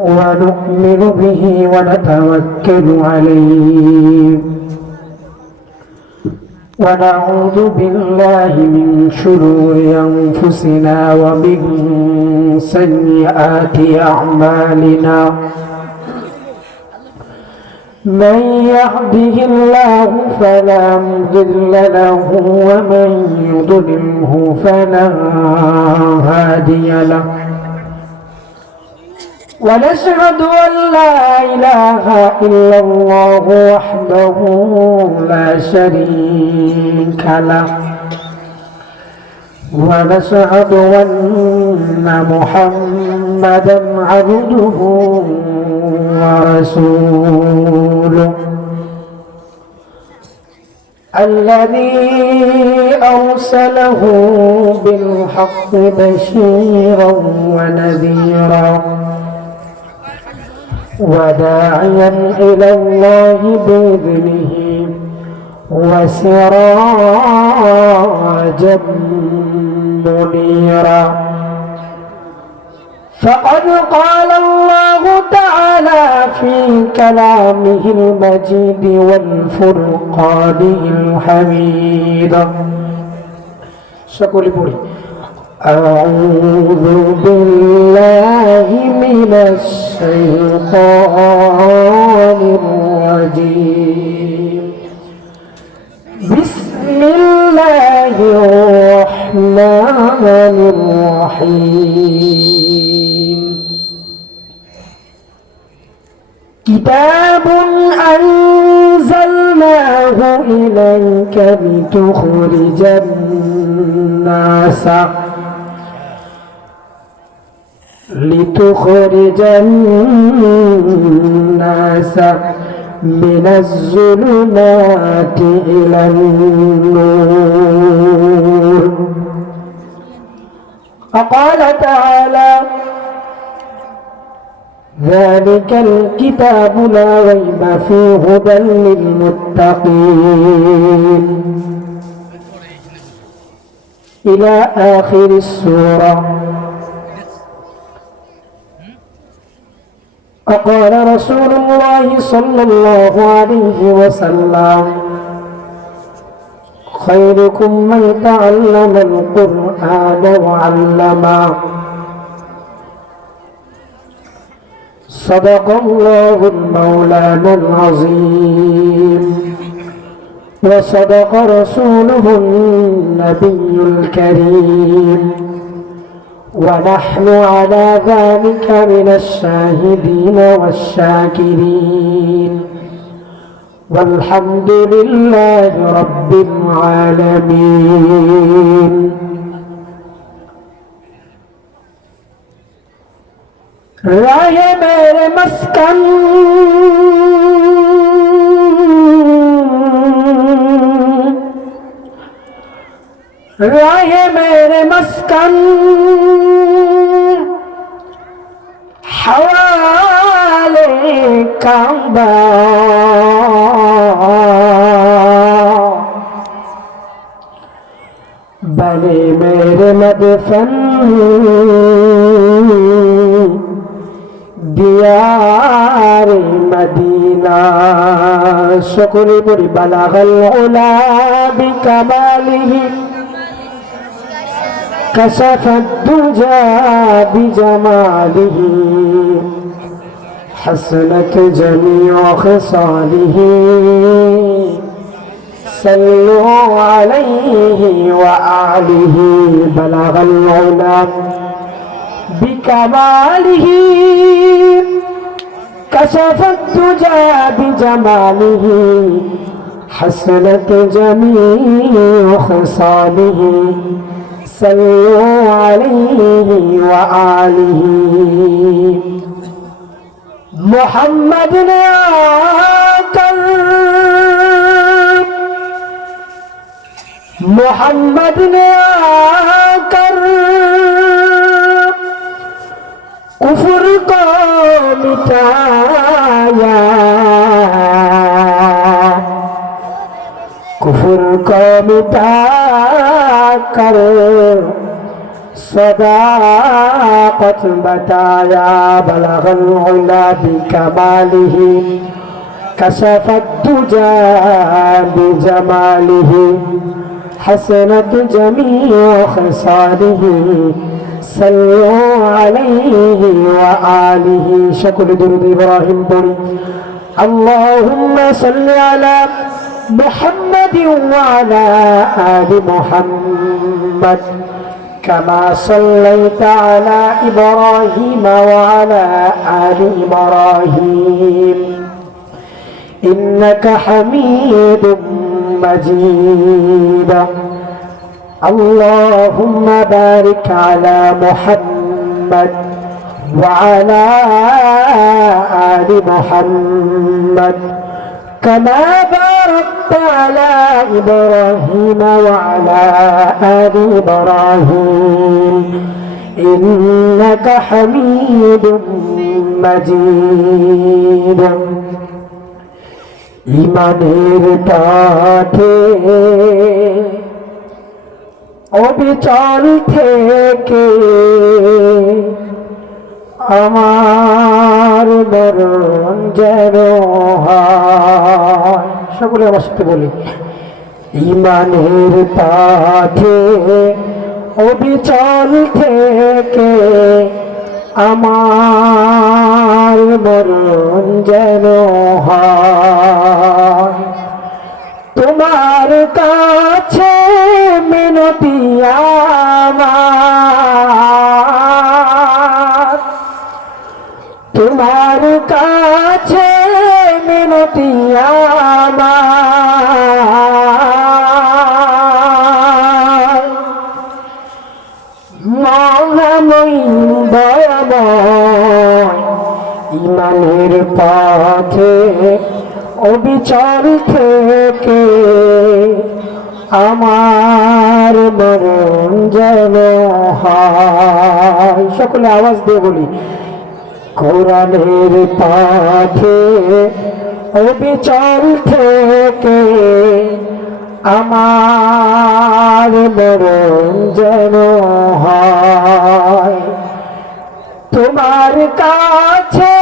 ونؤمن به ونتوكل عليه ونعوذ بالله من شرور أنفسنا ومن سيئات أعمالنا من يهده الله فلا مضل له ومن يضلله فلا هادي له ونشهد أن لا إله إلا الله وحده لا شريك له ونشهد أن محمدا عبده ورسوله الذي أرسله بالحق بشيرا ونذيرا وداعيا إلى الله بإذنه وسراجا منيرا فقد قال الله تعالى في كلامه المجيد والفرقان الحميد شكرا لك أعوذ بالله من الشيطان الرجيم بسم الله الرحمن الرحيم كتاب أنزلناه إليك لتخرج الناس من الظلمات إلى النور وقال تعالى ذلك الكتاب لا ريب فيه هدى للمتقين إلى آخر السورة وقال رسول الله صلى الله عليه وسلم خيركم من تعلم القرآن وعلمه صدق الله المولانا العظيم وصدق رسوله النبي الكريم ونحن على ذلك من الشاهدين والشاكرين والحمد لله رب العالمين राहे मेरे मस्कन राहे मेरे मस्कन हवाले काबा बने मेरे मदफन दियार मदीना शुक्र बुरी बलागल उला बिकमालिही कशफत दुजा बिजमालिही हसनत जमीअ खसालिही सल्लु अलैहि व आलिही बलागल उला بكماله كشف الدجى بجماله حسنت جميع خصاله صلوا عليه وآله محمد نے آकर محمد نے آकर कुफर को मिटाया कुफर को मिटा कर सदाकत قد بتايا بلغ العلا بكماله كشف الدجى بجماله حسنت جميع خصاله صلوا عليه وآله شكل درود إبراهيم بوري اللهم صل على محمد وعلى آل محمد كما صليت على إبراهيم وعلى آل إبراهيم إنك حميد مجيد اللهم بارك على محمد وعلى آل محمد كما باركت على إبراهيم وعلى آل إبراهيم إنك حميد مجيد ইমানের পথে অবিচল থেকে আমার মরণ যেন হয় সকলে আমার সাথে বলি ইমানের পথে অবিচল থেকে আমার মরণ যেন হয় তোমার কাছে মিনতি আমার তোমার কাছে মিনতি আমার মহাময়ী দয়াময় ইমানের পথে অবিচল থেকে আমার মরণ যেন হয় সকলে আওয়াজ দিয়ে বলি কোরআনের পথে অবিচল থেকে আমার মরণ যেন হয় তোমার কাছে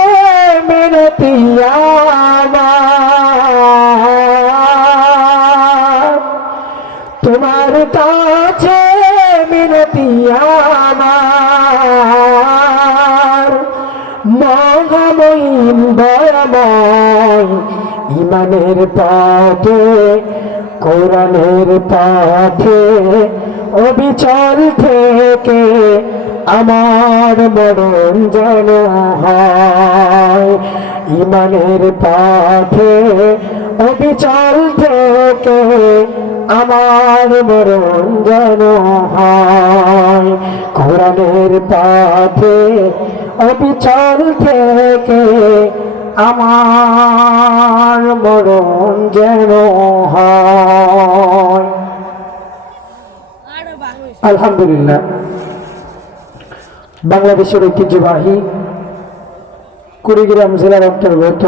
মিনতি আমার তোমার কাছে মিনতি আমার মহাময়ী দয়াময় ইমানের পথে কোরআনের পথে অবিচল থেকে আমার মরণ যেন হয় ইমানের পথে অবিচল থেকে আমার মরণ যেন হয় কোরআনের পথে অবিচল থেকে আমার মরণ যেন হয় আলহামদুলিল্লাহ বাংলাদেশের ঐতিহ্যবাহী কুড়িগ্রাম জেলার অন্তর্গত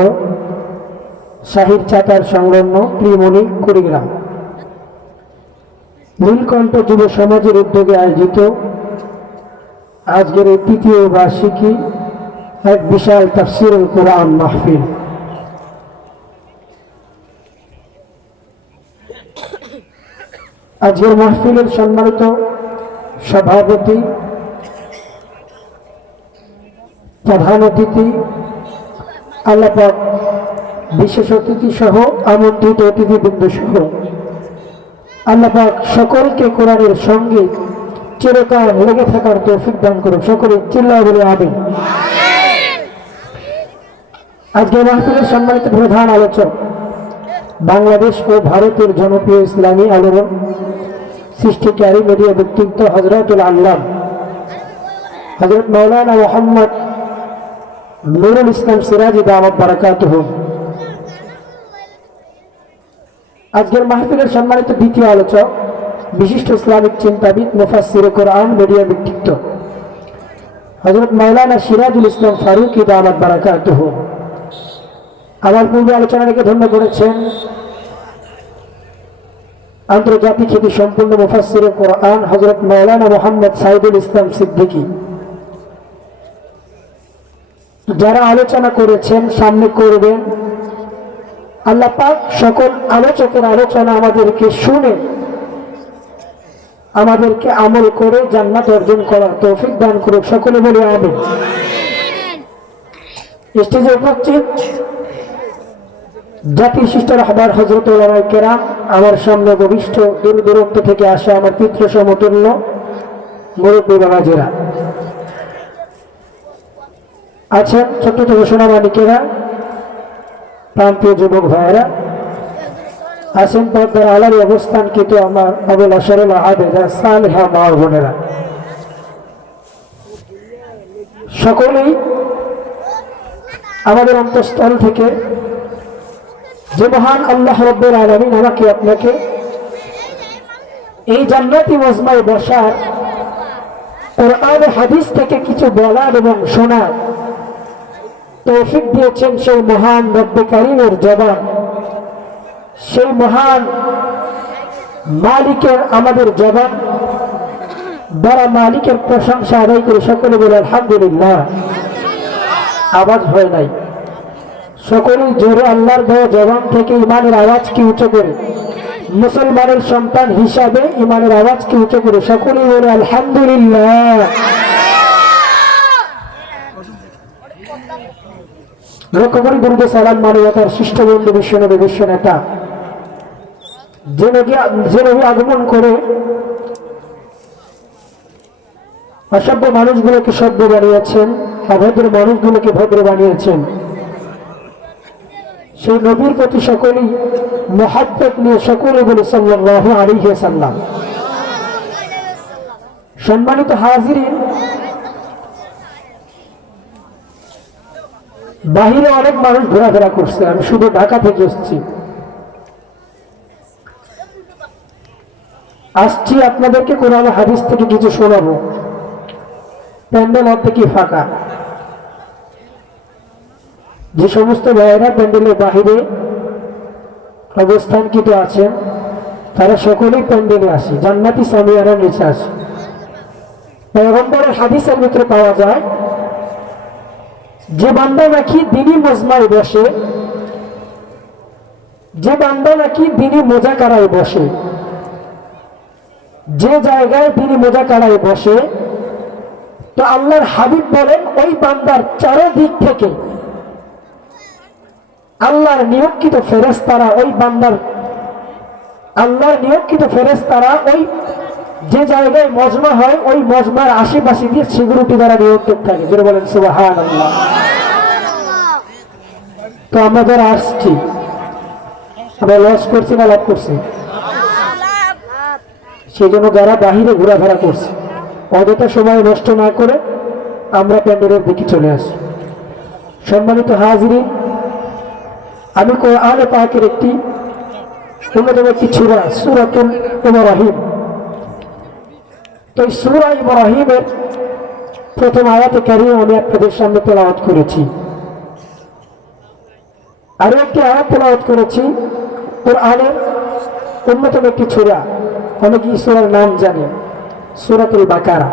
শাহির চাতার সংলগ্ন প্রিমণি কুড়িগ্রাম নীলকণ্ঠ যুব সমাজের উদ্যোগে আয়োজিত আজকের এই তৃতীয় বার্ষিকী এক বিশাল তাফসীরুল কোরআন মাহফিল আজকের মাহফিলের সম্মানিত সভাপতি প্রধান অতিথি আল্লাহ পাক বিশেষ অতিথি সহ আমন্ত্রিত অতিথিবৃন্দ সহ আল্লাহ পাক সকলকে কোরআনের সঙ্গে চিরকাল লেগে থাকার তৌফিক দান করুন সকলে চিল্লায় বলে আমিন আজকে মাহফিলের সম্মানিত প্রধান আলোচক বাংলাদেশ ও ভারতের জনপ্রিয় ইসলামী আলোড়ন সৃষ্টিকারী মিডিয়া ব্যক্তিত্ব হযরতুল আল্লাহ হযরত মাওলানা মুহাম্মদ নুরুল ইসলাম সিরাজি দাওয়াত বারাকাতুহু আজকের মাহফিলের সম্মানিত দ্বিতীয় আলোচক বিশিষ্ট ইসলামিক চিন্তাবিদ মুফাসসির কোরআন মিডিয়া ব্যক্তিত্ব হযরত মাওলানা সিরাজুল ইসলাম ফারুকী দাওয়াত বারাকাতুহু আমার পূর্বে আলোচনা রেখে ধন্য করেছেন আন্তর্জাতিক খ্যাতি সম্পন্ন মুফাসসির কোরআন হযরত মাওলানা মুহাম্মদ সাইদুল ইসলাম সিদ্দিকী যারা আলোচনা করেছেন, সামনে করবেন, আল্লাহ পাক সকল আলোচকের আলোচনা আমাদেরকে শুনে আমাদেরকে আমল করে জান্নাত অর্জন করার তৌফিক দান করুক। সকলে বলে আমিন। স্টেজে উপস্থিত জাতির শিষ্ট রাহবার হযরত উলামায়ে কেরাম, আমার সামনে বরিষ্ঠ দূর দূরান্ত থেকে আসা আমার পিতৃ সমতুল্য মুরব্বী বাবাজিরা আছেন, ছোট্ট ছোট সোনামানিকেরা, প্রান্তীয় যুবক ভাইয়েরা আছেন, পর্দার আলার অবস্থান কিন্তু আমার আবুল আশারুল আবেদা সালেহা মা বোনেরা, সকলেই আমাদের অন্তঃস্থল থেকে যে মহান আল্লাহ রাব্বুল আলামিন আমাকে আপনাকে এই জান্নাতি মজমায় বসার, কোরআন হাদিস থেকে কিছু বলার এবং শোনার তৌফিক দিয়েছেন, সেই মহান রব্বে কারীমের জবান, সেই মহান মালিকের আমাদের জবান বড় মালিকের প্রশংসা আদায় করে সকলে বলে আলহামদুলিল্লাহ। আওয়াজ হয় নাই, সকলেই জোরে আল্লাহর দেওয়া জবান থেকে ইমানের আওয়াজকে উঁচু করে, মুসলমানের সন্তান হিসাবে ইমানের আওয়াজকে উঁচু করে সকলেই বলে আলহামদুলিল্লাহ। লক্ষ্য করি দুরূদ সালাম মানবতার সৃষ্ট বন্ধু বিশ্বনবী, বিশ্ব নেতা, যে নবী আগমন করে অসভ্য মানুষগুলোকে সভ্য বানিয়েছেন, অভদ্র মানুষগুলোকে ভদ্র বানিয়েছেন, সেই নবীর প্রতি সকলেই মহব্বত নিয়ে সকলে বলে সাল্লাল্লাহু আলাইহি ওয়াসাল্লাম। সম্মানিত হাজিরিন, বাহিরে অনেক মানুষ ঘোরাফেরা করছে, আমি শুধু ঢাকা থেকে আসছি আপনাদেরকে কোরআন হাদিস থেকে কিছু শোনাবো। প্যান্ডেল অর্ধেক ফাঁকা, যে সমস্ত ভাইয়েরা প্যান্ডেলের বাহিরে অবস্থানকৃত আছেন তারা সকলেই প্যান্ডেলে আসে, জান্নাতি সামিয়ারা নিচে আসে। পয়গম্বরের হাদিসের ভিতরে পাওয়া যায়, যে বান্দা নাকি দিনী মজমায় বসে, যে বান্দা নাকি দিনী মোজাকারায় বসে, যে জায়গায় দিনী মোজাকারায় বসে, তো আল্লাহর হাবিব বলেন ওই বান্দার চারদিক থেকে আল্লাহর নিয়োগকৃত ফেরেশতারা ওই বান্দার, আল্লাহর নিয়োগকৃত ফেরেশতারা ওই যে জায়গায় মজমা হয় ওই মজমার আশেপাশে দিয়ে সিকিউরিটি দ্বারা নিয়োজিত থাকে। যেটা বলেন সুবহানাল্লাহ। তো আমরা যারা আসছি আমরা লস করছি না লাভ করছি? সেই জন্য যারা বাহিরে ঘোরাফেরা করছে অযথা সময় নষ্ট না করে আমরা প্যান্ডেলের দিকে চলে আসি। সম্মানিত হাজিরিন, আমি কোরআনে পাকের একটি অন্যতম একটি সূরা, সূরাতুল ইব্রাহিম, তো এই সূরা ইব্রাহিমের প্রথম আয়াতে কারিমা আমি আপনাদের সামনে তেলাওয়াত করেছি। আরো একটি আয়াত তেলাওয়াত করেছি কোরআনের অন্যতম একটি সূরা, অনেকেই সূরার নাম জানে, সূরাতুল বাকারা।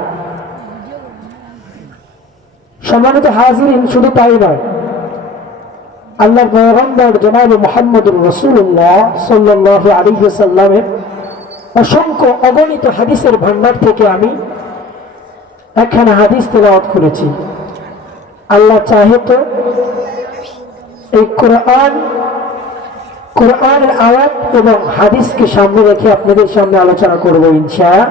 সম্মানিত হাজিরিন, শুধু তাই নয়, আল্লাহর পয়গম্বর জনাব মুহাম্মদুর রাসূলুল্লাহ সাল্লাল্লাহু আলাইহি ওয়াসাল্লামের অসংখ্য অগণিত হাদিসের ভান্ডার থেকে আমি একখানা হাদিস তেলাওয়াত করেছি। আল্লাহ চাহে তো এই কোরআনের আয়াত এবং হাদিসকে সামনে রেখে আপনাদের সামনে আলোচনা করব ইনশাআল্লাহ।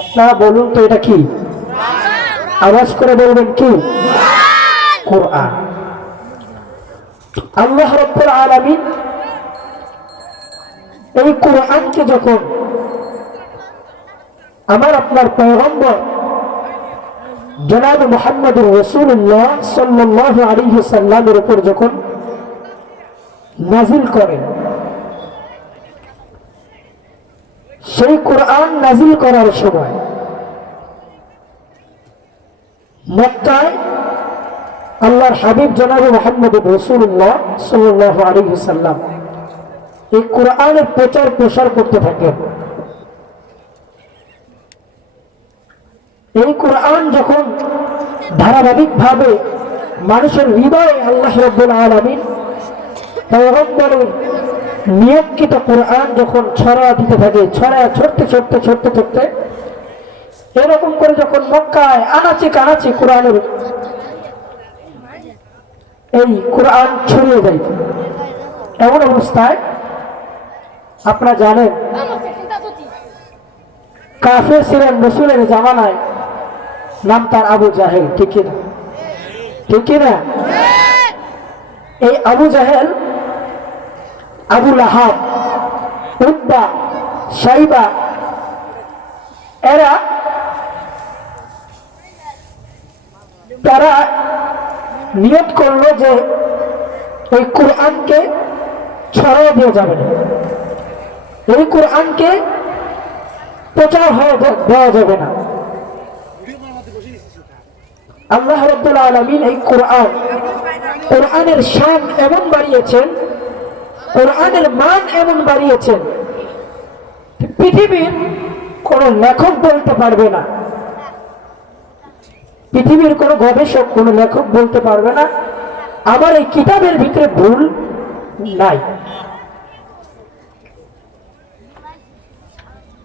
আপনারা বলুন তো এটা কি? আওয়াজ করে বলবেন কি? কোরআন। আল্লাহ রাব্বুল আলামিন এই কোরআনকে যখন আমার আপনার পয়গম্বর জনাব মুহাম্মদুর রাসূলুল্লাহ সাল্লাল্লাহু আলাইহি ওয়াসাল্লামের উপর যখন নাজিল করেন, সেই কোরআন নাজিল করার সময় মক্কায় আল্লাহর হাবিব জনাব মুহাম্মদুর রাসূলুল্লাহ সাল্লাল্লাহু আলাইহি ওয়াসাল্লাম এই কোরআনের প্রচার প্রসার করতে থাকেন। এই কোরআন যখন ধারাবাহিকভাবে মানুষের হৃদয়ে আল্লাহ রাব্বুল আলামিন পয়গম্বরের নিয়োগকৃত কোরআন যখন ছড়া দিতে থাকে, ছড়তে এরকম করে যখন মক্কায় আনাচে কানাচে কোরআনের এই কোরআন ছড়িয়ে যায়, এমন অবস্থায় আপনারা জানেন কাফের ছিলেন রাসূলের জামানায়, নাম তার আবু জাহেল, ঠিক না? এই আবু জাহেল, আবু লাহাব, উতবা, শাইবা, তারা নিয়ত করলো যে এই কোরআনকে ছড়িয়ে দেওয়া যাবে না, এই কোরআনকে প্রচার হয়ে দেওয়া যাবে না। আল্লাহ রাব্বুল আলামিন এই কোরআনের শান এমন বাড়িয়েছেন, কোরআনের মান এমন বাড়িয়েছেন, পৃথিবীর কোন লেখক বলতে পারবে না, পৃথিবীর কোন গবেষক, কোন লেখক বলতে পারবে না আমার এই কিতাবের ভিতরে ভুল নাই।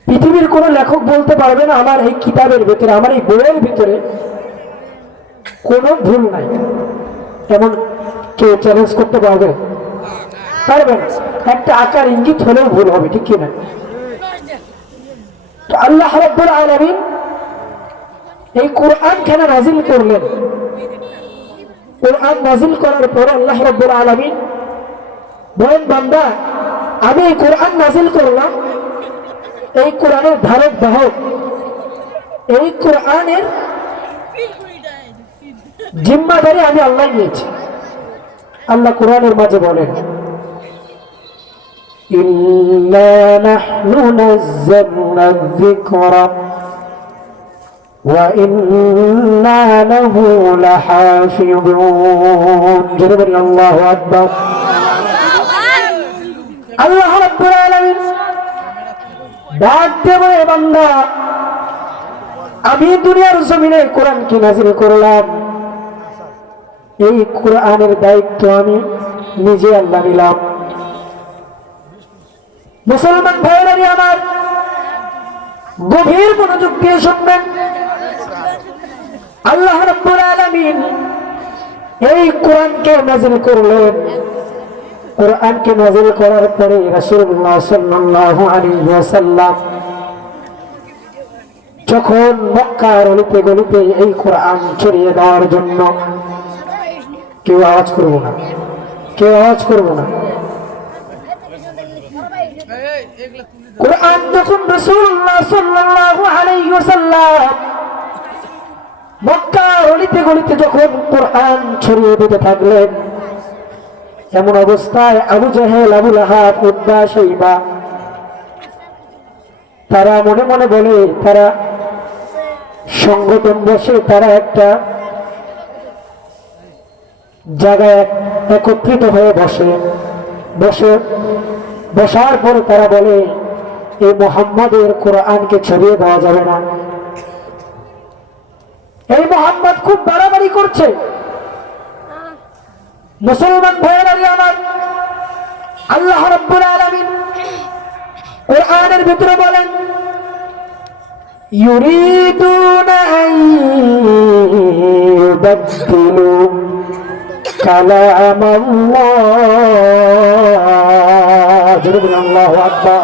পৃথিবীর কোন লেখক বলতে পারবে না আমার এই কিতাবের ভিতরে, আমার এই বইয়ের ভিতরে কোনো ভুল নাই। এমন কেউ চ্যালেঞ্জ করতে পারবে? একটা আকার ইঙ্গিত হলেও ভুল হবে, ঠিক কিনা? তো আল্লাহ রাব্বুল আলামিন এই কোরআন কেন নাজিল করলেন? কোরআন নাজিল করার পর আল্লাহ রাব্বুল আলামিন বলেন, বান্দা আমি এই কোরআন নাজিল করলাম, এই কোরআনের ধারক বাহক, এই কোরআনের জিম্মাদারি আমি আল্লাহ নিয়েছি। আল্লাহ কোরআনের মাঝে বলেন, ইন্না নাহনু নাযালনা যিকরা ওয়া ইন্না লাহু লাহাফিযুন। জোরে বলি আল্লাহু আকবার। আল্লাহ রাব্বুল আলামিন ডাক দেবে, বান্দা আমি দুনিয়ার জমিনে কোরআনকে নাযিল করলাম, এই কোরআনের দায়িত্ব আমি নিজে আল্লাহ নিলাম। মুসলমান ভাইয়েরা আমার গভীর মনোযোগ দিয়ে শুনবেন, আল্লাহ রাব্বুল আলামিন এই কোরআনকে নাযিল করলেন। কোরআনকে নাযিল করার পরে রাসূলুল্লাহ সাল্লাল্লাহু আলাইহি ওয়াসাল্লাম যখন মক্কার অলিতে গলিতে এই কোরআন ছড়িয়ে দেওয়ার জন্য, কেউ আওয়াজ করবো না, কোরআন যখন রাসূলুল্লাহ সাল্লাল্লাহু আলাইহি ওয়াসাল্লাম মক্কার অলিতে গলিতে যখন কোরআন ছড়িয়ে দিতে থাকলেন, এমন অবস্থায় আবু জাহেল, আবু লাহাব, উতবা, শাইবা তারা মনে মনে বলে, তারা সংগঠন বসে, তারা একটা জায়গায় একত্রিত হয়ে বসার পর তারা বলে, এই মুহাম্মাদের কোরআনকে ছড়িয়ে দেওয়া যাবে না, এই মুহাম্মদ খুব বাড়াবাড়ি করছে। মুসলমান ভাইয়েরা আমার, আল্লাহ রাব্বুল আলামিন কোরআনের ভিতরে বলেন, ইউরিদুনা আন ইউবাদদিলু কালামাল্লাহ। আল্লাহু আকবার।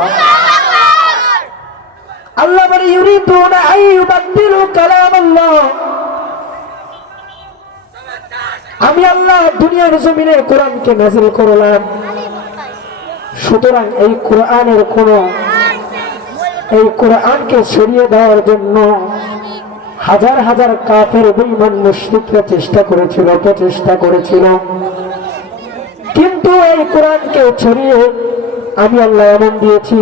আল্লাহ বলে, ইউরিদুনা আন ইউবাদদিলু কালামাল্লাহ, আমি আল্লাহ দুনিয়ার জমিনে কোরআনকে নাযিল করলাম, সুতরাং এই কোরআনকে ছড়িয়ে দেওয়ার জন্য হাজার হাজার কাফের বেঈমান মুশরিকরা প্রচেষ্টা করেছিল, কিন্তু এই কোরআনকে ছড়িয়ে আমি আল্লাহ এমন দিয়েছি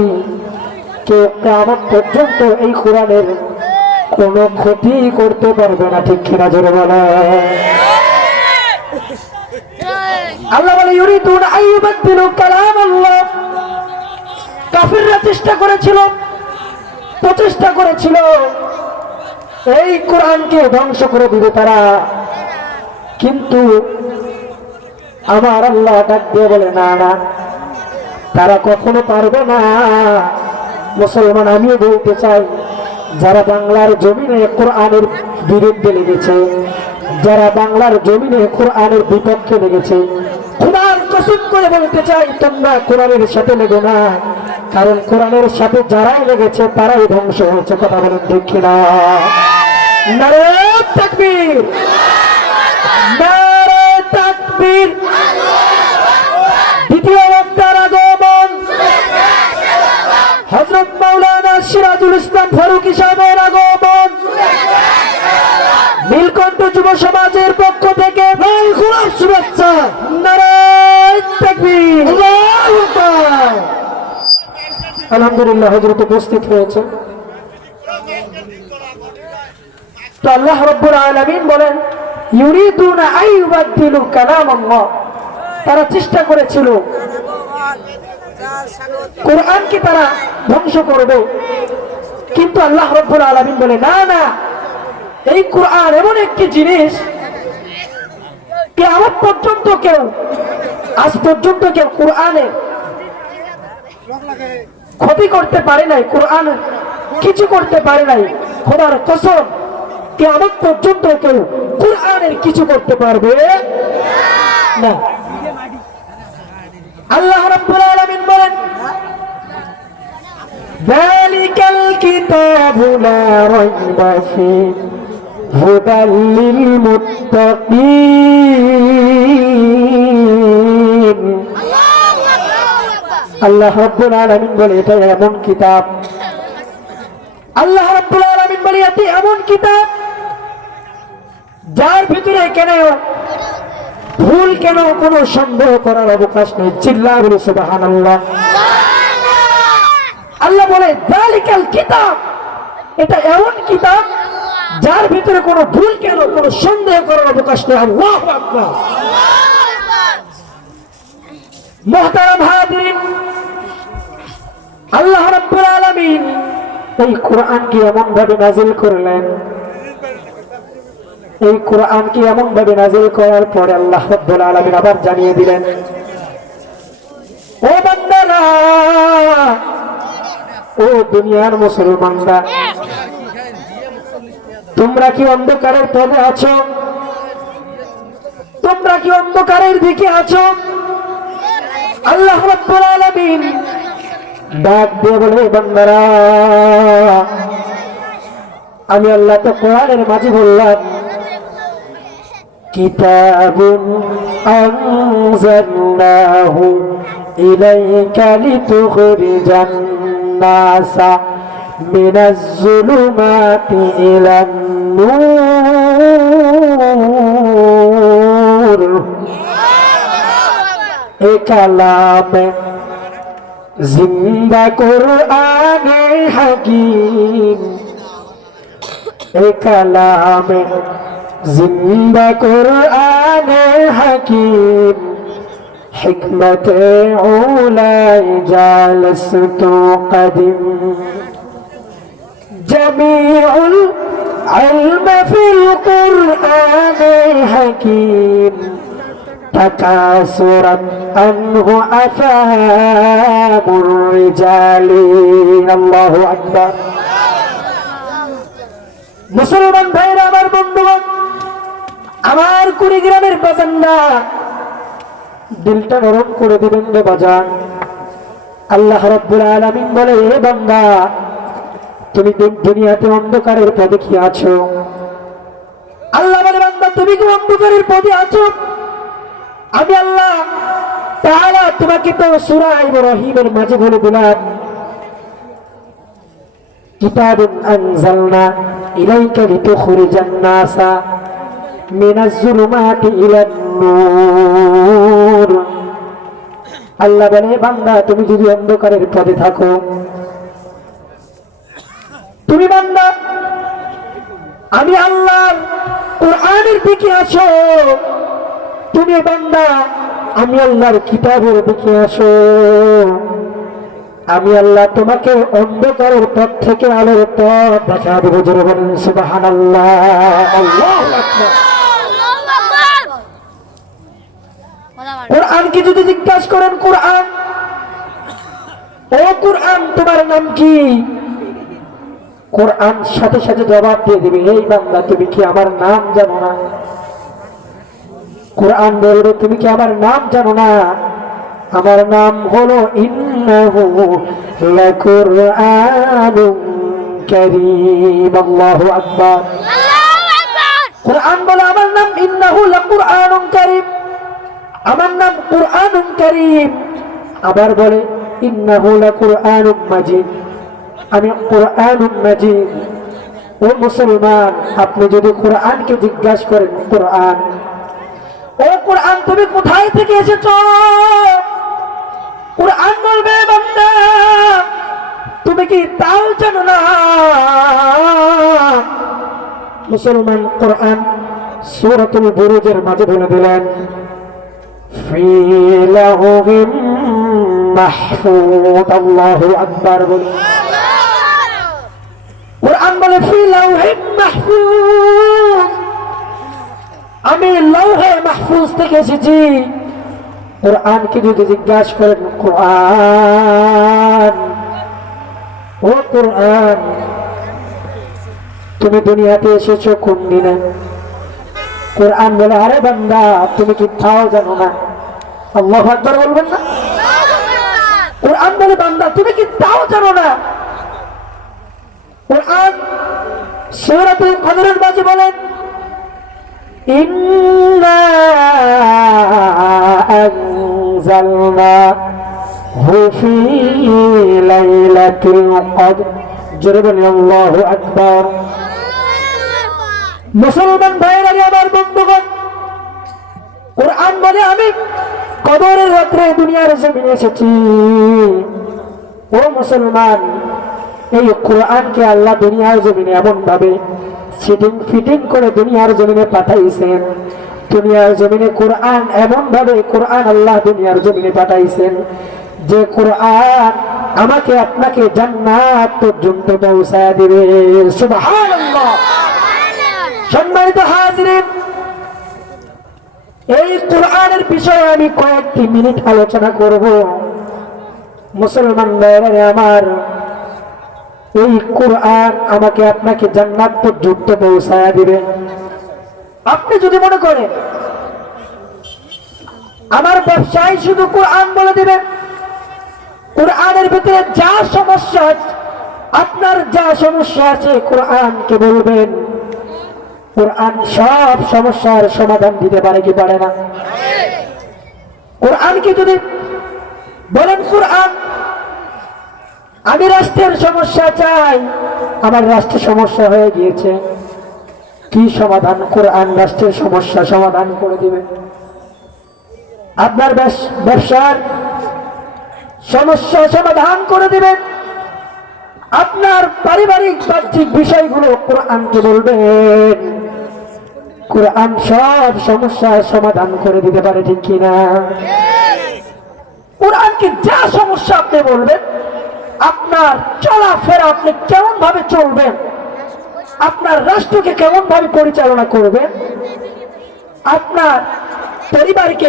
যে কিয়ামত পর্যন্ত এই কোরআনের কোনো ক্ষতি করতে পারবে না, ঠিক কিনা? জোরে বলে। আল্লাহ বলে, ইউরিদুনা আন ইউবাদদিলু কালামাল্লাহ, কাফিররা প্রচেষ্টা করেছিল এই কোরআনকে ধ্বংস করে দিবে তারা। কিন্তু আমার আল্লাহ ডাক দিয়ে বলে, না না, তারা কখনো পারবে না। মুসলমান, আমিও বলতে চাই, যারা বাংলার জমিনে কোরআনের বিরুদ্ধে লেগেছে, যারা বাংলার জমিনে কোরআনের বিপক্ষে লেগেছে, খোদার কসম করে বলতে চাই, তোমরা কোরআনের সাথে লেগো না। কারণ কোরআনের সাথে যারাই লেগেছে তারাই ধ্বংস হয়েছে। কথা বলেন ঠিক কিনা? নারে তাকবীর, নারে তাকবীর। দ্বিতীয় বক্তার আগমন হযরত মাওলানা সিরাজুল ইসলাম ফারুকী সাহেবের আগমন। নীলকণ্ঠ যুব সমাজের পক্ষ থেকে খোলার শুভেচ্ছা। নারে তাকবীর, আল্লাহু আকবার। আলহামদুলিল্লাহ, হযরত উপস্থিত হয়েছে। তো আল্লাহ রাব্বুল আলামিন বলেন, ইউরিদুনা আইয়ুবাদদিলু কালামাল্লাহ, তারা চেষ্টা করেছিল কোরআনকে তারা ধ্বংস করবে, কিন্তু আল্লাহ রাব্বুল আলামিন বলে, না না, এই কোরআন এমন একটি জিনিস, কিয়ামত পর্যন্ত কেউ, আজ পর্যন্ত কেউ কোরআনে ক্ষতি করতে পারে নাই, কোরআন কিছু করতে পারে নাই। খোদার কসম, কিয়ামত পর্যন্ত কেউ কোরআনের কিছু করতে পারবে না। আল্লাহ রাব্বুল আলামিন বলেন, যালিকাল কিতাবু লা রাইবা ফীহি হুদাল লিল মুত্তাকিন। আল্লাহ রাব্বুল আলামিন বলে, এটা এমন কিতাব, আল্লাহ রাব্বুল আলামিন বলে, এটি এমন কিতাব যার ভিতরে কেন ভুল, কেন কোনো সন্দেহ করার অবকাশ নেই। চিল্লা বলে সুবহানাল্লাহ। আল্লাহ বলে, যালিকাল কিতাব, এটা এমন কিতাব যার ভিতরে কোনো ভুল, কেন কোনো সন্দেহ করার অবকাশ নেই। আল্লাহু আকবার। মুহতারাম হাজিরিন, আল্লাহ রাব্বুল আলামিন এই কোরআনকে এমন ভাবে নাযিল করলেন, এই কোরআনকে এমন ভাবে নাযিল করার পরে আল্লাহ রাব্বুল আলামিন আবার জানিয়ে দিলেন, ও বান্দারা, ও দুনিয়ার মুসলমানরা, তোমরা কি অন্ধকারের পথে আছো? তোমরা কি অন্ধকারের দিকে আছো? আল্লাহ রাব্বুল আলামিন ডাক দিয়ে বলে, বান্দারা, আমি আল্লাহ তো কোরআনের মাঝে বললাম, কিতাবুন আনজালনাহু ইলাইকা লিতুখরিজান নাসা মিনাজ যুলুমাতি ইলান নূর। এ কালামে জিন্দা কুরআনে হাকিম, এ কালামে জিন্দা কুরআনে হাকিম, হিকমতে উলাই জালসতু কদিম, জামিউল ইলম ফিল কুরআনে হাকিম, তাকাসুরাত আনহু আফহামুর রিজালি। আল্লাহু আকবার। মুসলমান ভাইরা, আমার বন্ধুগণ, আমার কুড়িগ্রামের বাজানরা, দিলটা নরম করে দিবেন রে বাজান। আল্লাহ রাব্বুল আলামিন বলে, হে বান্দা, তুমি দুনিয়াতে অন্ধকারের পথে কি আছো? আল্লাহ বলে, বান্দা, তুমি কি অন্ধকারের পথে আছো? আমি আল্লাহ তাআলা তোমাকে তো সূরা ইব্রাহিমের মাঝে বলে দিলাম, কিতাবুন আনজালনা ইলাইকা লিতুখরিজান নাসা মিনাজ যুলুমাতি ইলান নূর। আল্লাহ বলে, বান্দা, তুমি যদি অন্ধকারের পথে থাকো, তুমি বান্দা আমি আল্লাহর কোরআনের দিকে আসো, তুমি বান্দা আমি আল্লাহর কিতাবের দিকে আসো, আমি আল্লাহ তোমাকে অন্ধকারের পথ থেকে আলোর পথ দেখা দেবো। জোরে বলেন সুবহানাল্লাহ। আল্লাহু আকবার। কোরআনকে যদি জিজ্ঞাসা করেন, কোরআন, ও কোরআন তোমার নাম কি, কোরআন সাথে সাথে জবাব দিয়ে দিবে, এই বান্দা তুমি কি আমার নাম জানো না? কোরআন বলবে তুমি কি আমার নাম জানো না? আমার নাম হলো ইন্নাহু লাকুরআনুন কারীম। আল্লাহু আকবার। কোরআন বলে আমার নাম ইন্নাহু লাকুরআনুন কারীম, আমার নাম কুরআনুন কারীম। আবার বলে ইন্নাহু লাকুরআনুন মাজিদ, আমি কুরআনুন মাজিদ। ও মুসলমান, আপনি যদি কোরআনকে জিজ্ঞাসা করেন, কোরআন, ও কোরআন তুমি কোথায় থেকে এসেছো, কোরআন বলবে বান্দা তুমি কি তাও জানো না? মুসলমান কোরআন সূরাতুল বুরুজের মাঝে বলে দিলেন ফি লাহুম মাহফুজ। আল্লাহু আকবার। বলে কোরআন বলে ফি লাহুম মাহফুজ, আমি লৌহে মাহফুজ থেকে এসেছি। কোরআনকে যদি জিজ্ঞাসা করেন, কোরআন, ও কোরআন তুমি দুনিয়াতে এসেছো কোন দিনে? কোরআন বলে আরে বান্দা তুমি কি তাও জানো না? আল্লাহু আকবার বলবেন না? কোরআন বলে বান্দা তুমি কি তাও জানো না? কোরআন সূরাতুল কদরের মাঝে বলেন ইন্না আনজালনাহু ফি লাইলাতুল কদর। জোরে বলেন আল্লাহু আকবার। মুসলমান ভাইরা আমার বন্ধুগণ, কোরআন বলে আমি কদরের রাত্রে দুনিয়ার জমিনে এসেছি। ও মুসলমান, এই কোরআনকে আল্লাহ দুনিয়ার জমিনে এমন ভাবে সিটিং ফিটিং করে দুনিয়ার জমিনে পাঠাইছেন। দুনিয়ার জমিনে কোরআন এমন ভাবে কোরআন আল্লাহ দুনিয়ার জমিনে পাঠাইছেন যে কোরআন আমাকে আপনাকে জান্নাত পর্যন্ত পৌঁছায় দিবে। সুবহানাল্লাহ। সম্মানিত হাজিরিন, এই কোরআনের বিষয়ে আমি কয়েকটি মিনিট আলোচনা করব। মুসলমান ভাইরা আমার, এই কোরআন আমাকে আপনাকে জান্নাত পর্যন্ত পৌঁছায় দিবে। আপনি যদি মনে করেন আমার ব্যবসায় শুধু কোরআন বলে দিবে, কোরআনের ভিতরে যা সমস্যা, আপনার যা সমস্যা আছে কোরআনকে বলবেন, কোরআন সব সমস্যার সমাধান দিতে পারে কি পারে না? কোরআনকে যদি বলেন, কোরআন আমি রাষ্ট্রের সমস্যা চাই, আমার রাষ্ট্রের সমস্যা হয়ে গিয়েছে, কি সমাধান? কোরআন রাষ্ট্রের সমস্যা সমাধান করে দিবে। আপনার ব্যবসার সমস্যা সমাধান করে দিবে। আপনার পারিবারিক বাহ্যিক বিষয়গুলো কোরআনকে বলবেন, কোরআন সব সমস্যার সমাধান করে দিতে পারে, ঠিক কিনা? কোরআনকে যা সমস্যা আপনি বলবেন, আপনার চলাফেরা আপনি কেমন ভাবে চলবেন, আপনার রাষ্ট্রকে কেমন ভাবে পরিচালনা করবেন, আপনার পরিবারকে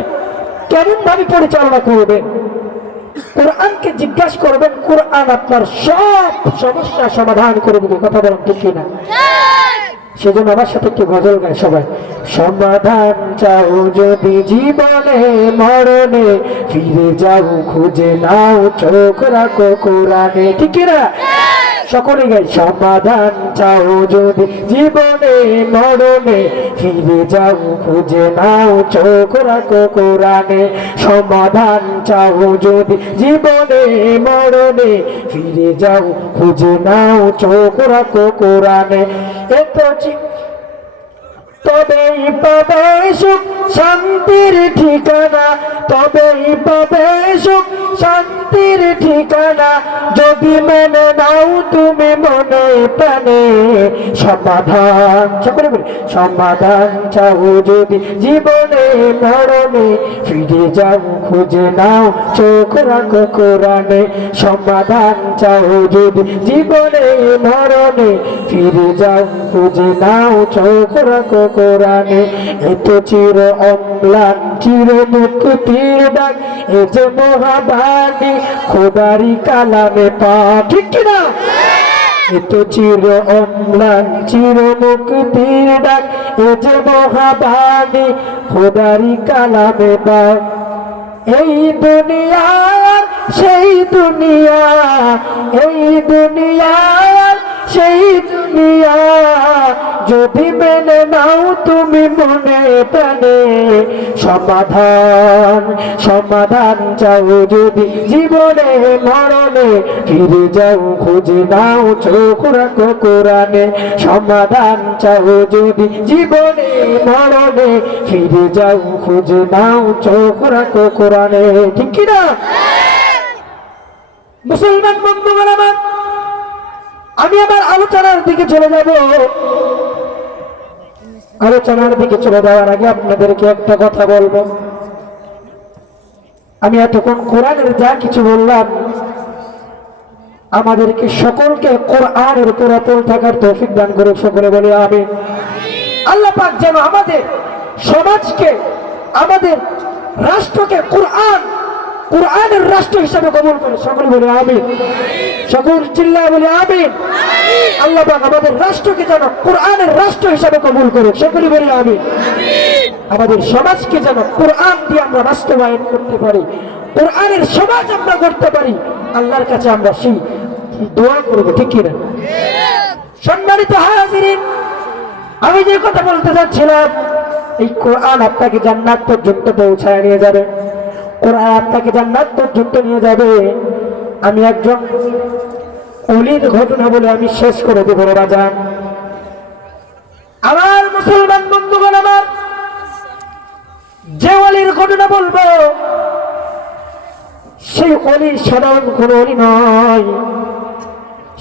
কেমন ভাবে পরিচালনা করবেন, কোরআনকে জিজ্ঞাসা করবেন, কোরআন আপনার সব সমস্যা সমাধান করে দিবে। কথা বলেন ঠিক কিনা? সেজন্য আমার সাথে একটু গজল গায় সবাই। সমাধান চাও যদি জীবনে মরণে, ফিরে যাও খুঁজে নাও চোখ রাখো কোরআনে। ঠিক কিনা? সকলে গাই। সমাধান চাও যদি জীবনে মরণে, ফিরে যাও খুঁজে নাও চোখ রাখো কোরআনে। সমাধান চাও যদি জীবনে মরণে, ফিরে যাও খুঁজে নাও চোখ রাখো কোরআনে। তবেই পাবে সুখ শান্তির ঠিকানা, তবেই পাবে সুখ শান্তির ঠিকানা। যদি মেনে নাও তুমি মনে প্রাণে সমাধান, সকলে বলি সমাধান চাও যদি জীবনে মরণে, ফিরে যাও খুঁজে নাও চোখ রাখো কোরআনে। সমাধান চাও যদি জীবনে মরণে, ফিরে যাও খুঁজে নাও চোখ রাখো কোরআনে। এত চির অম্লান চির মুক্তির ডাক, এ যে মহাবাণী খোদারি কালামে পাক, ঠিক কিনা? এত চির অম্লান চির মুক্তির ডাক, এ যে মহাবাণী খোদারি কালামে পাক। এই দুনিয়া সেই দুনিয়া, এই দুনিয়া সেই দুনিয়া, যদি মেনে নাও তুমি মনে প্রাণে সমাধান। সমাধান চাও যদি জীবনে মরণে, ফিরে যাও খুঁজে নাও চোখ রাখো কোরআনে। সমাধান চাও যদি জীবনে মরণে, ফিরে যাও খুঁজে নাও চোখ রাখো কোরআনে, ঠিক কিনা? মুসলমান বন্ধুগণ আমার, আমি আমার আলোচনার দিকে চলে যাব। আলোচনার দিকে চলে যাওয়ার আগে আপনাদেরকে একটা কথা বলবো। আমি এতক্ষণ কোরআনের যা কিছু বললাম, আমাদেরকে সকলকে কোরআনের উপর অটল থাকার তৌফিক দান করে, সকলে বলে আমিন। আল্লাহ পাক যেন আমাদের সমাজকে, আমাদের রাষ্ট্রকে কোরআনের রাষ্ট্র হিসাবে কবুল করে, সকলে বলে আমিন। সকল চিল্লায় বলে আমিন। আল্লাহ পাক আমাদের রাষ্ট্রকে যেন কোরআনের রাষ্ট্র হিসাবে কবুল করে, সকলে বলে আমিন। আমাদের সমাজকে যেন কোরআন দিয়ে আমরা বাস্তবায়ন করতে পারি, কোরআনের সমাজ আমরা করতে পারি, আল্লাহর কাছে আমরা সেই দোয়া করব, ঠিক কিনা? সম্মানিত হাজিরিন, আমি যে কথা বলতে যাচ্ছিলাম, এই কোরআন আপনাকে জান্নাত পর্যন্ত পৌঁছায় নিয়ে যাবে, কোরআন আপনাকে জান্নাত পর্যন্ত নিয়ে যাবে। আমি একজন ওলির ঘটনা বলে আমি শেষ করে দেব বাজান। আমার মুসলমান বন্ধুগণ আমার, যে ওলির ঘটনা বলবো, সেই ওলি সাধারণ কোন ওলি নয়,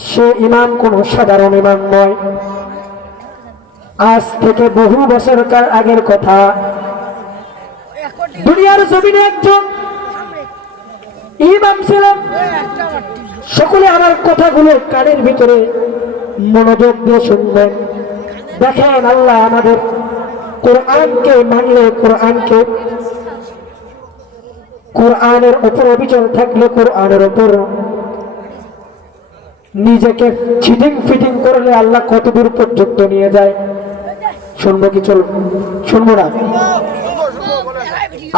সে ইমাম কোন সাধারণ ইমাম নয়। আজ থেকে বহু বছর আগের কথা, দুনিয়ার জমিনে একজন ইমাম ছিলেন। সকলে আমার কথাগুলো কানের ভিতরে মনোযোগ দিয়ে শুনবেন। দেখেন, আল্লাহ আমাদের কোরআনকে মানলে, কোরআনের উপর অবিচল থাকলে, কোরআনের উপর নিজেকে চিটিং ফিটিং করলে আল্লাহ কত দূর পর্যন্ত নিয়ে যায়। শুনবো কি শুনবো না?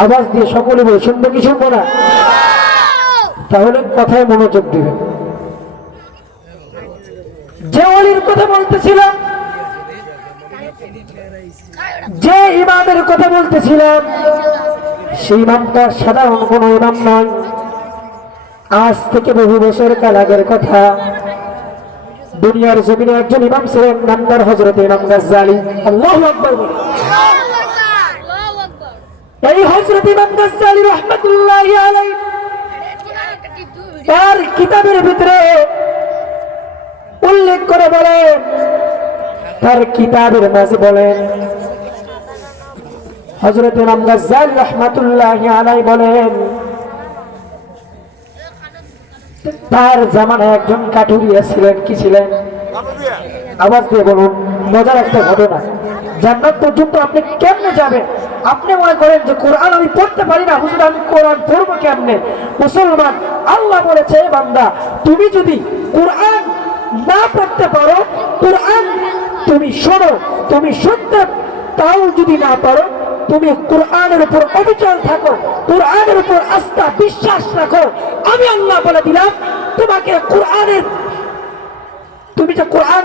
আওয়াজ দিয়ে সকলে বলে শুনবো কি শুনবো না? তাহলে কথায় মনোযোগ দিবেন। যে ওলির কথা বলতেছিলাম, যে ইমামের কথা বলতেছিলাম, সেই ইমামটা সাধারণ কোন ইমাম নয়। আজ থেকে বহু বছর কাল আগের কথা, দুনিয়ার জমিনে একজন ইমাম ছিলেন, নাম তার হযরত ইমাম গাজ্জালী। আল্লাহু আকবার বলে। এই হযরত ইমাম গাজ্জালী রাহমাতুল্লাহি আলাইহি তার কিতাবের ভিতরে উল্লেখ করে বলেন, তার কিতাবের মাঝে বলেন, হযরত ইমাম গাজ্জালী রাহমাতুল্লাহি আলাইহি বলেন, তার জামানায় একজন কাঠুরিয়া ছিলেন। কি ছিলেন? আওয়াজ দিয়ে বলুন। মজার একটা ঘটনা। জান্নাত পর্যন্ত আপনি কেমনে যাবেন? আপনি মনে করেন যে কোরআন আমি পড়তে পারি না, হুজুর আমি কোরআন পড়বো কেমনে? মুসলমান, আল্লাহ বলেছে, বান্দা তুমি যদি কোরআন না পড়তে পারো, কোরআন তুমি শোনো, তুমি শুনতে তাও যদি না পারো, তুমি কোরআনের উপর অবিচল থাকো, কোরআনের উপর আস্থা বিশ্বাস রাখো, আমি আল্লাহ বলে দিলাম তোমাকে কোরআনের, তুমি যে কোরআন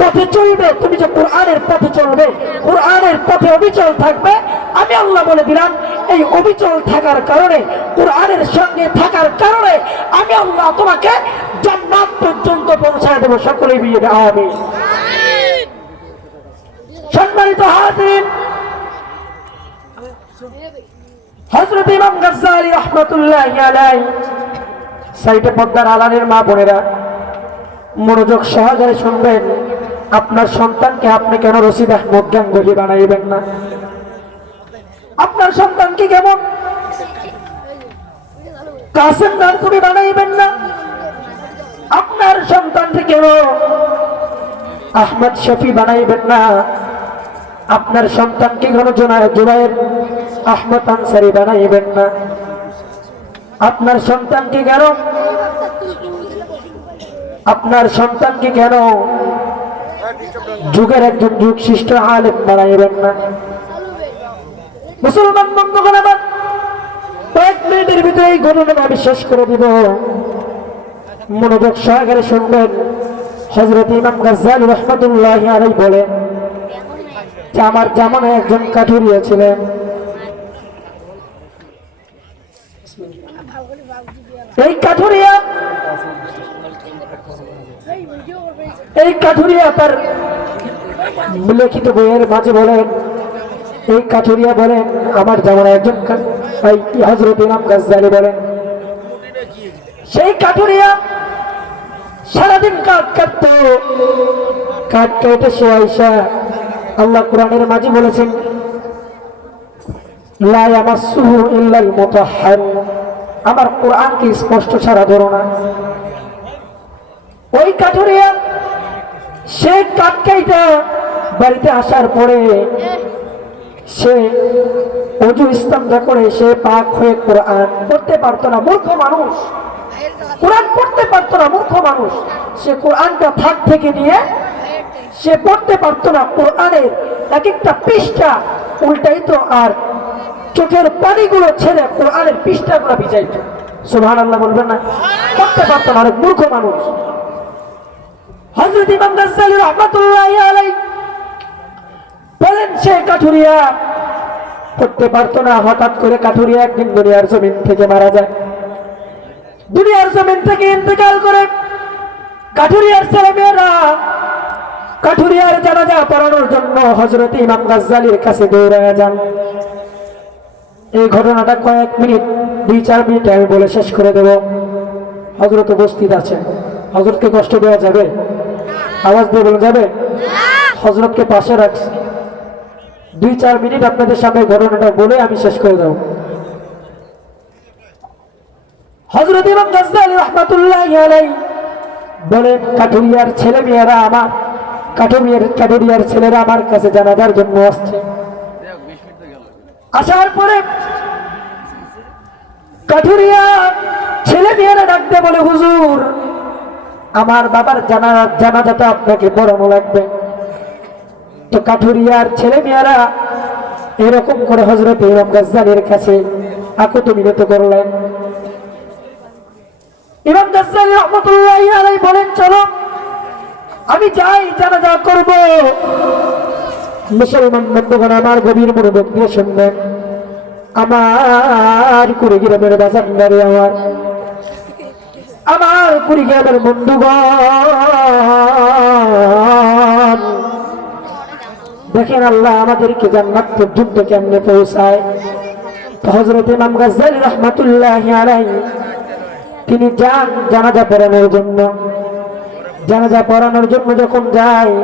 পথে চলবে, তুমি যে কোরআনের পথে চলবে, কোরআনের পথে অবিচল থাকবে, আমি আল্লাহ বলে দিলাম এই অবিচল থাকার কারণে, কোরআনের সঙ্গে থাকার কারণে আমি আল্লাহ তোমাকে জান্নাত পর্যন্ত পৌঁছায় দেব। সকলে বিয়ে আমিন। সম্মানিত হাজিরিন, ইমাম গাজ্জালী রাহমাতুল্লাহি আলাইহি সাইডে পর্দার আলানের মা বোনেরা মনোযোগ সহকারে শুনবেন। আপনার সন্তানকে আপনি কেন রশিদ আহমদ গাঙ্গুহি বানাইবেন না? আপনার সন্তানকে কেমন কাসেম নানপুরি বানাইবেন না? আপনার সন্তানকে কেন আহমদ শফি বানাইবেন না? আপনার সন্তানকে কেন জুবায়ের আহমদ আনসারি বানাইবেন না? আপনার সন্তানকে কেন যুগের একজন যুগ সৃষ্ট আলেম বানাইবেন না? মুসলমান বন্ধুগণ, আবার কয়েক মিনিটের ভিতরে এই ঘটনাটা বিশ্বাস করে দিব। মনোযোগ সহকারে শুনবেন। হযরত ইমাম গাজ্জালী রাহমাতুল্লাহি আলাইহি বলেন যে আমার জামানায় একজন কাঠুরিয়া ছিলেন। এই কাঠুরিয়া তার লিখিত বইয়ের মাঝে বলেন, এই কাঠুরিয়া বলেন আমার জামানায় একজন হযরত ইমাম গাজ্জালী বলেন সেই কাঠুরিয়া সারাদিন কাঠ কাটতো। কাঠ কেটে সে আইসা আল্লাহ কোরআনের মাঝে বলেছেন লা ইয়ামাসসুহু ইল্লাল মুতাহহারুন, আমার কোরআনকে স্পষ্ট ছাড়া ধরো না। ওই কাঠুরিয়া সে কাঠ কাইটা বাড়িতে আসার পরে সে ওযু ইস্তেঞ্জা করে সে পাক হয়ে কোরআন পড়তে পারতো না। মূর্খ মানুষ, কোরআন পড়তে পারতো না, মূর্খ মানুষ। সে কোরআনটা থাক থেকে নিয়ে সে পড়তে পারতো না। কোরআনের এক একটা পৃষ্ঠা উল্টাইতো আর চোখের পানিগুলো ছেড়ে কোরআনের পৃষ্ঠাগুলো ভিজাইতো। সুবহানাল্লাহ বলবেন না? পড়তে পারতো না, অনেক মূর্খ মানুষ। হযরত ইমাম গাজ্জালী রাহমাতুল্লাহি আলাইহি বলেন সে কাঠুরিয়া পড়তে পারতো না। হঠাৎ করে কাঠুরিয়া একদিন দুনিয়ার জমিন থেকে মারা যায়। দুনিয়ার জমিন থেকে ইন্তেকাল করে কাঠুরিয়ার ছেলেমেয়েরা কাঠুরিয়ার জানাজা পড়ানোর জন্য হযরত ইমাম গাজ্জালীর কাছে দৌড়ায় যান। এই ঘটনাটা কয়েক মিনিট 2-4 মিনিট আমি বলে শেষ করে দেব। হযরত উপস্থিত আছেন, হযরতকে কষ্ট দেওয়া যাবে? আওয়াজ দিয়ে বলা যাবে? হযরতকে পাশে রাখছি। 2-4 মিনিট আপনাদের সামনে ঘটনাটা বলে আমি শেষ করে দেব। হযরত ইমাম গাজ্জালী রাহমাতুল্লাহি আলাইহি বলেন কাঠুরিয়ার ছেলেমেয়েরা আমার কাঠুরিয়ার ছেলেরা আমার কাছে জানাজার জন্য আসছে। আসার পরে কাঠুরিয়া ছেলেমেয়েরা ডাকতে বলে হুজুর আমার বাবার জানাজাটা আপনাকে পড়ানো লাগবে। তো কাঠুরিয়ার ছেলেমেয়েরা এরকম করে হযরত ইমাম গাজ্জালীর কাছে আকুত মিনত করলেন। ইমাম গাজ্জালী রাহমাতুল্লাহি আলাইহি বলেন চলো আমি যাই জানাজা করব। মুসলমান বন্ধুগণ আমার গভীর মনোযোগ দিয়ে শুনবেন। আমার কুড়িগ্রামের বাজারে আমার কুড়িগ্রামের বন্ধুগণ দেখেন আল্লাহ আমাদেরকে জান্নাত পর্যন্ত কেমনে পৌঁছায়। হযরত ইমাম গাজ্জালী রাহমাতুল্লাহি আলাইহি তিনি যান জানাজা পড়ানোর জন্য। জানাজা পড়ানোর জন্য যখন যায়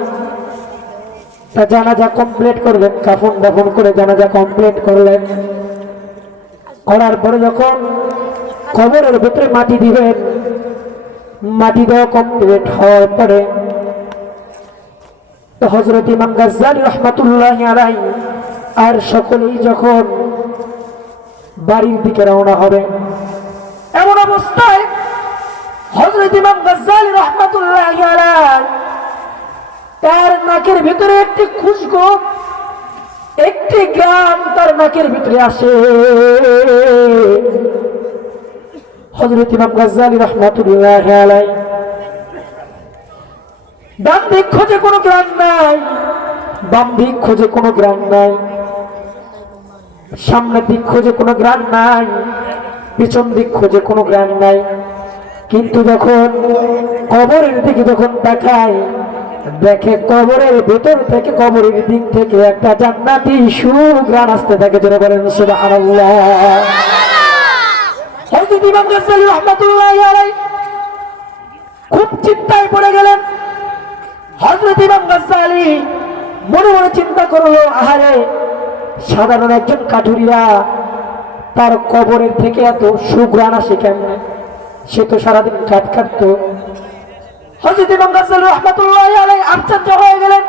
তা জানাজা কমপ্লিট করলেন, কাফন দাফন করে জানাজা কমপ্লিট করলেন। করার পরে যখন কবরের ভিতরে মাটি দিবেন, মাটি দেওয়া কমপ্লিট হওয়ার পরে তো হযরত ইমাম গাজ্জালী রাহমাতুল্লাহি আলাইহি আর সকলেই যখন বাড়ির দিকে রওনা হবে, এমন অবস্থায় হযরত ইমাম গাজ্জালী রাহমাতুল্লাহি আলাইহি তার নাকের ভিতরে একটি খুশবু, একটি গ্রাম তার নাকের ভিতরে আসে। হযরত ইমাম গাজ্জালী রাহমাতুল্লাহি আলাইহি ডান দিক খোঁজে কোনো গ্রাম নাই, বাম দিক খোঁজে কোনো গ্রাম নাই, সামনের দিক খোঁজে কোনো গ্রাম নাই, পিছন দিক খোঁজে কোনো গ্রাম নাই। কিন্তু যখন কবরের দিকে যখন তাকায় দেখে কবরের ভেতর থেকে, কবরের দিক থেকে একটা জান্নাতি সুঘ্রাণ আসতে থাকে। যারা বলেন সুবহানাল্লাহ। হযরত ইমাম গাজ্জালী রাহমাতুল্লাহি আলাইহি খুব চিন্তায় পড়ে গেলেন। হযরত ইমাম গাজ্জালী মনে মনে চিন্তা করলো, আহারে, সাধারণ একজন কাঠুরিয়া, তার কবরের থেকে এত সুঘ্রাণ আসে কেমনে? সে তো সারাদিন কাঠ কাটতো। হযরত ইমাম গাজ্জালী রাহমাতুল্লাহি আলাইহি আশ্চর্য হয়ে গেলেন।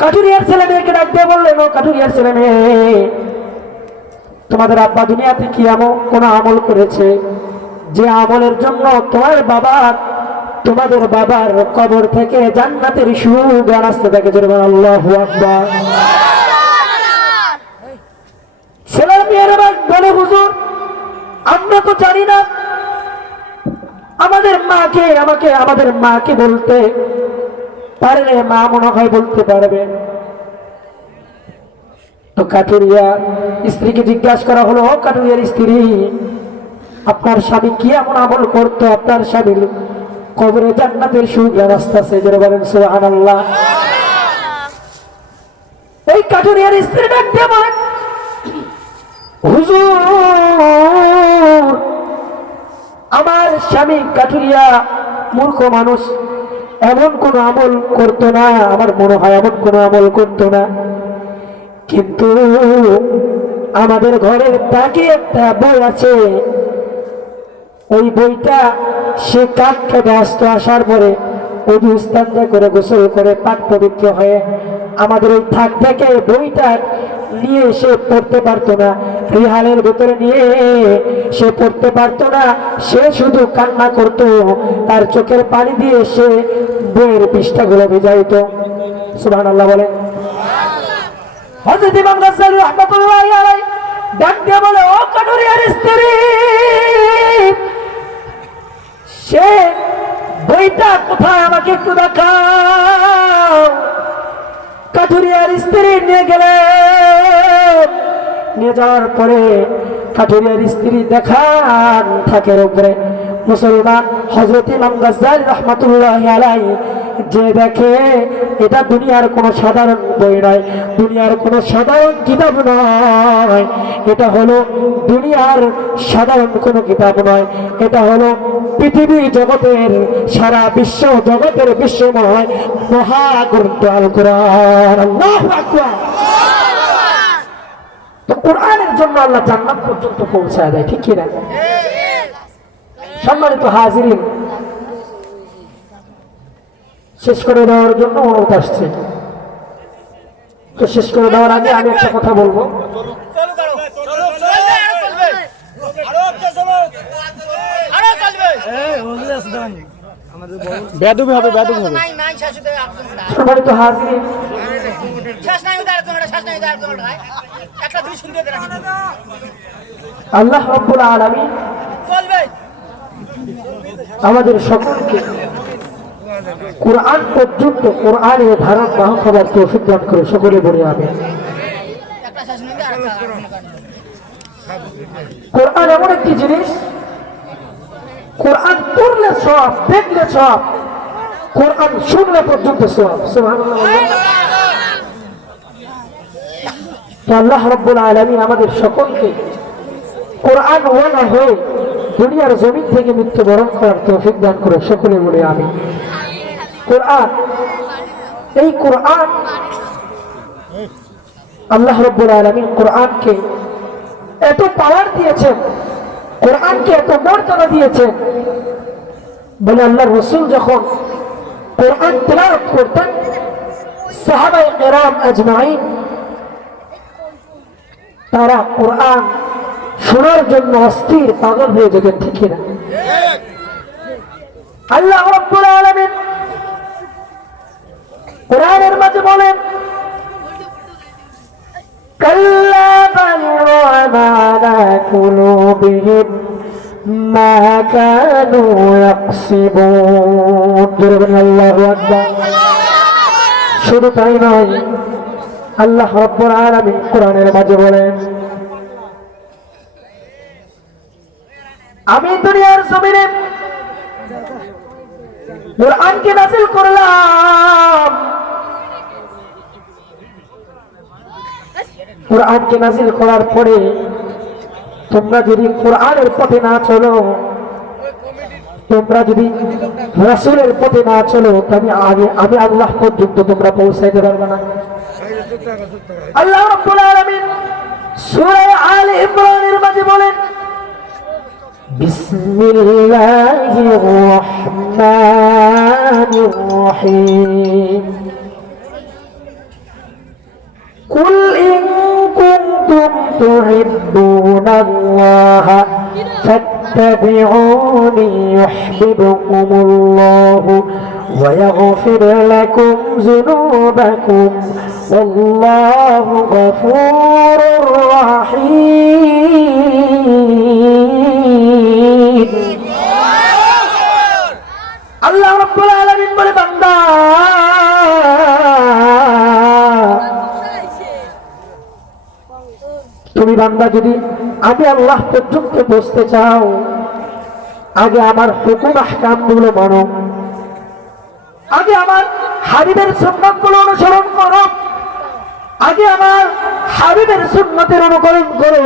কাঠুরিয়ার ছেলে মেয়েকে ডাক দিয়ে বললেন, ও কাঠুরিয়ার ছেলে মেয়ে, তোমাদের আব্বা দুনিয়াতে কি এমন কোন আমল করেছে যে আমলের জন্য তোমাদের বাবার কবর থেকে জান্নাতের সুঘ্রাণ আসতে থাকে? জোরে বলেন আল্লাহু আকবার। ছেলে মেয়েরা বলে, হুজুর, আমরা তো জানি না, আমাদের মাকে বলতে পারলে মা মনে হয় বলতে পারবে। তো কাঠুরিয়া স্ত্রীকে জিজ্ঞাসা করা হলো, ও কাঠুরিয়ার স্ত্রী, আপনার স্বামী কি এমন আমল করতো আপনার স্বামীর কবরে জান্নাতের সুঘ্রাণ আসতেছে? জোরে বলেন সুবহানাল্লাহ। এই কাঠুরিয়ার স্ত্রী ডাক দিয়ে বলেন, হুজুর, আমার স্বামী কাঠুরিয়া মূর্খ মানুষ, এমন কোন আমল করতো না, আমার মনে হয় এমন কোন আমল করতো না। কিন্তু আমাদের ঘরের তাকে একটা বই আছে, ওই বইটা সে কাঠ কেটে আসতো, আসার পরে অজু ইস্তেঞ্জা করে গোসল করে পাক পবিত্র হয়ে আমাদের ওই থাক থেকে বইটা নিয়ে সে পড়তে পারতো না, রিহালের ভিতরে নিয়ে সে পড়তে পারতো না, সে শুধু কান্না করতো, তার চোখের পানি দিয়ে সে বইয়ের পৃষ্ঠাগুলো ভিজাইতো। সুবহানাল্লাহ বলে। হযরত ইমাম গাজ্জালী রাহমাতুল্লাহি আলাইহি ডাক দিয়ে বলে, ও কাঠুরিয়ার স্ত্রী, সে বইটা কোথায় আমাকে একটু দেখাও। কাঠুরিয়ার স্ত্রী নিয়ে গেলেন। নিয়ে যাওয়ার পরে কাঠুরিয়ার স্ত্রী দেখান থাকের উপরে মুসলমান হযরত ইমাম গাজ্জালী রাহমাতুল্লাহি আলাইহি যে দেখে, এটা দুনিয়ার কোন সাধারণ বই নয়, দুনিয়ার কোন সাধারণ কিতাব নয়, এটা হলো দুনিয়ার সাধারণ কোন কিতাব নয়, এটা হলো পৃথিবী জগতের, সারা বিশ্ব জগতের বিশ্বময় মহাগ্রন্থ আল কোরআন। আল্লাহু আকবার। তো কোরআনের জন্য আল্লাহ জান্নাত পর্যন্ত পৌঁছায় দেয়, ঠিক কি না? সম্মানিত হাজিরিন, শেষ করে দেওয়ার জন্য অনুরোধ আসছে। তো শেষ করে দেওয়ার আগে আমি একটা কথা বলবো। সম্মানিত হাজিরিন, আল্লাহ রাব্বুল আলামিন আমাদের সকলকে কোরআন পর্যন্ত কোরআনের ধারণ বাহক হবার তৌফিক দান করে, সকলে বলে আমিন। কোরআন এমন একটি জিনিস, কোরআন পড়লে সব, দেখলে সব, কোরআন শুনলে পর্যন্ত সব। সুবহানাল্লাহ। তো আল্লাহ রাব্বুল আলামিন আমাদের সকলকে কোরআন ওয়ালা হয়ে দুনিয়ার জমিন থেকে মৃত্যুবরণ করার তৌফিক দান করে, সকলে বলে আমিন। কোরআন, এই কোরআন আল্লাহ রাব্বুল আলামিন কোরআনকে এত পাওয়ার দিয়েছেন, কোরআনকে এত মর্যাদা দিয়েছেন, বলে আল্লাহর রাসূল যখন কোরআন তেলাওয়াত করতেন, সাহাবায়ে কেরাম আজমাইন তারা কোরআন শোনার জন্য অস্থির, পাগল হয়ে যেতেন, ঠিক না? আল্লাহ রাব্বুল আলামিন কোরআনের মাঝে বলেন, কাল্লা বাল রানা আলা কুলুবিহিম মা কানু ইয়াকসিবুন। আল্লাহু আকবার। শুধু তাই নয়, আল্লাহ রাব্বুল আলামিন কোরআনের মাঝে বলেন, আমি দুনিয়ার জমিনে কোরআনকে নাযিল করলাম, কোরআনকে নাযিল করার পরে তোমরা যদি কোরআনের পথে না চলো, তোমরা যদি রাসূলের পথে না চলো, তবে আমি আল্লাহ পর্যন্ত তোমরা পৌঁছাইতে পারবে না। আল্লাহ রাব্বুল আলামিন সূরা আলে ইমরানের মাঝে বলেন, বিসমিল্লাহির রহমানির রহিম, কুল ইন কুনতুম তুহিব্বুনাল্লাহা ফাত্তাবিউনি ইউহিব্বুকুমুল্লাহু ওয়া ইয়াগফির লাকুম যুনুবাকুম ওয়াল্লাহু গফুরুর রাহিম। আল্লাহ রাব্বুল আলামিন বলে, বান্দা তুমি বান্দা যদি আমি আল্লাহ পর্যন্ত বসতে চাও, আগে আমার হুকুম আহকাম গুলো মানো, আগে আমার হাবিবের সুন্নাত গুলো অনুসরণ করো, আগে আমার হাবিবের সুন্নাতের অনুকরণ করো।